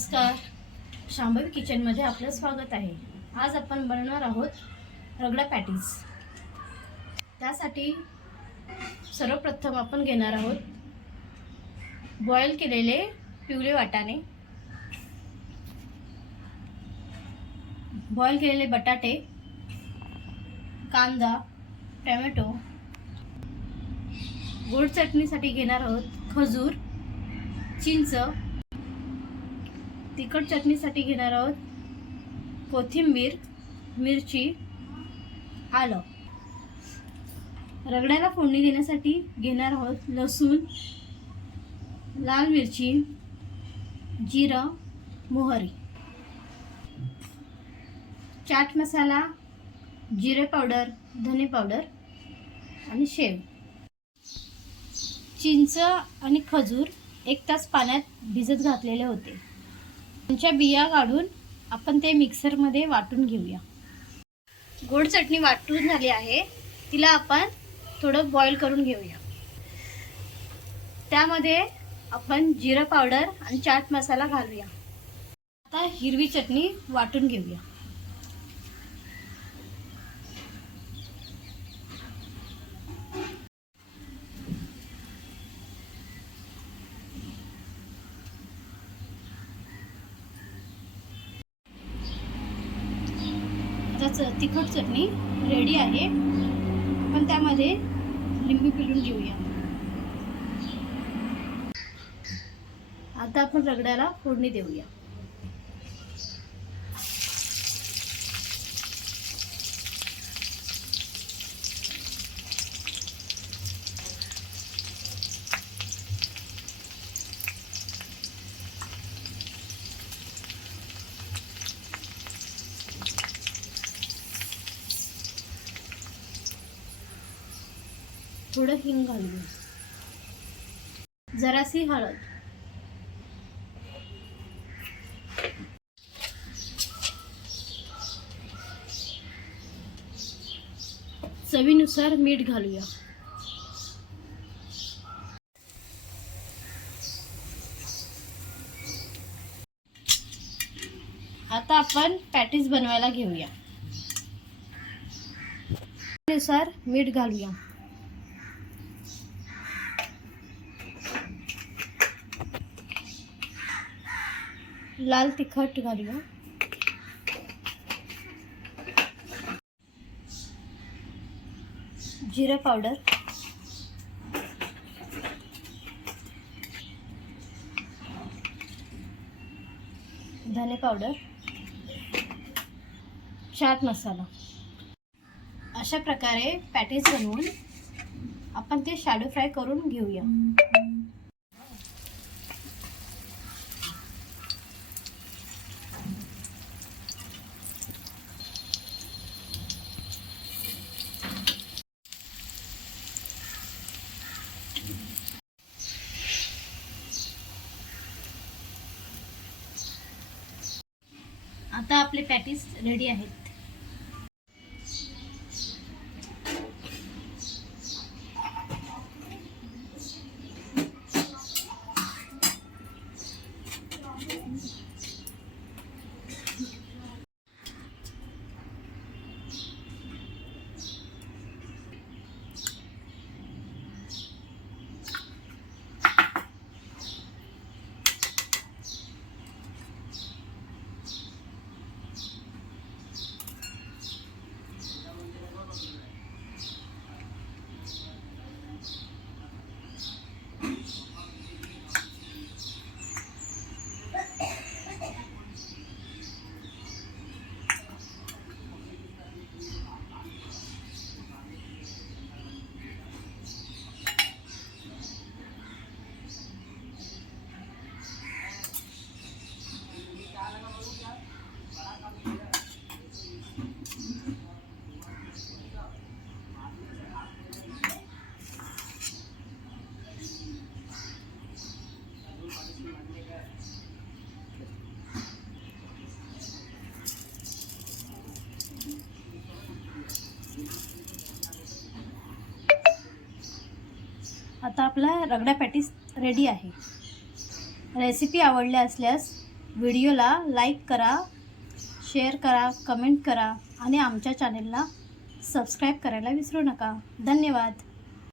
नमस्कार, शांभवी किचनमध्ये आपलं स्वागत आहे। आज आपण बनवणार आहोत रगडा पॅटीस। त्यासाठी सर्वप्रथम आपण घेणार आहोत बॉईल केलेले पिवळे वाटाणे, बॉईल केलेले बटाटे, कांदा, टोमॅटो। गोड चटणीसाठी घेणार आहोत खजूर, चिंच। तिखट चटणीसाठी घेणार आहोत कोथिंबीर, मिरची, आलं। रगड्याला फोडणी देण्यासाठी घेणार आहोत लसूण, लाल मिरची, जिरं, मोहरी, चाट मसाला, जिरे पावडर, धने पावडर आणि शेव। चिंच आणि खजूर 1 तास पाण्यात भिजत घातलेले होते। त्यांच्या बिया काढून आपण ते मिक्सरमध्ये वाटून घेऊया। गोड चटणी वाटून झाली आहे, तिला आपण थोडं बॉईल करून घेऊया। त्यामध्ये आपण जिरा पावडर आणि चाट मसाला घालूया। आता हिरवी चटणी वाटून घेऊया। तिखट चटणी रेडी आहे, पण त्यामध्ये लिंबू पिळून घेऊया। आता आपण रगड्याला फोडणी देऊया। थोडं हिंग घालूया, जरासी हळद, चवीनुसार मीठ घालूया। आता आपण पॅटीस बनवायला घेऊया। चवीनुसार मीठ घालूया। लाल तिखट घालूया, जिरा पावडर, धने पावडर, चाट मसाला। अशा प्रकारे पॅटीस बनवून आपण ते शॅलो फ्राय करून घेऊया। आता आपले पॅटीस रेडी आहेत। आता आपला रगडा पॅटीस रेडी आहे। रेसिपी आवडली असल्यास व्हिडिओला लाईक करा, शेअर करा, कमेंट करा आणि आमच्या चॅनलला सबस्क्राईब करायला विसरू नका. धन्यवाद.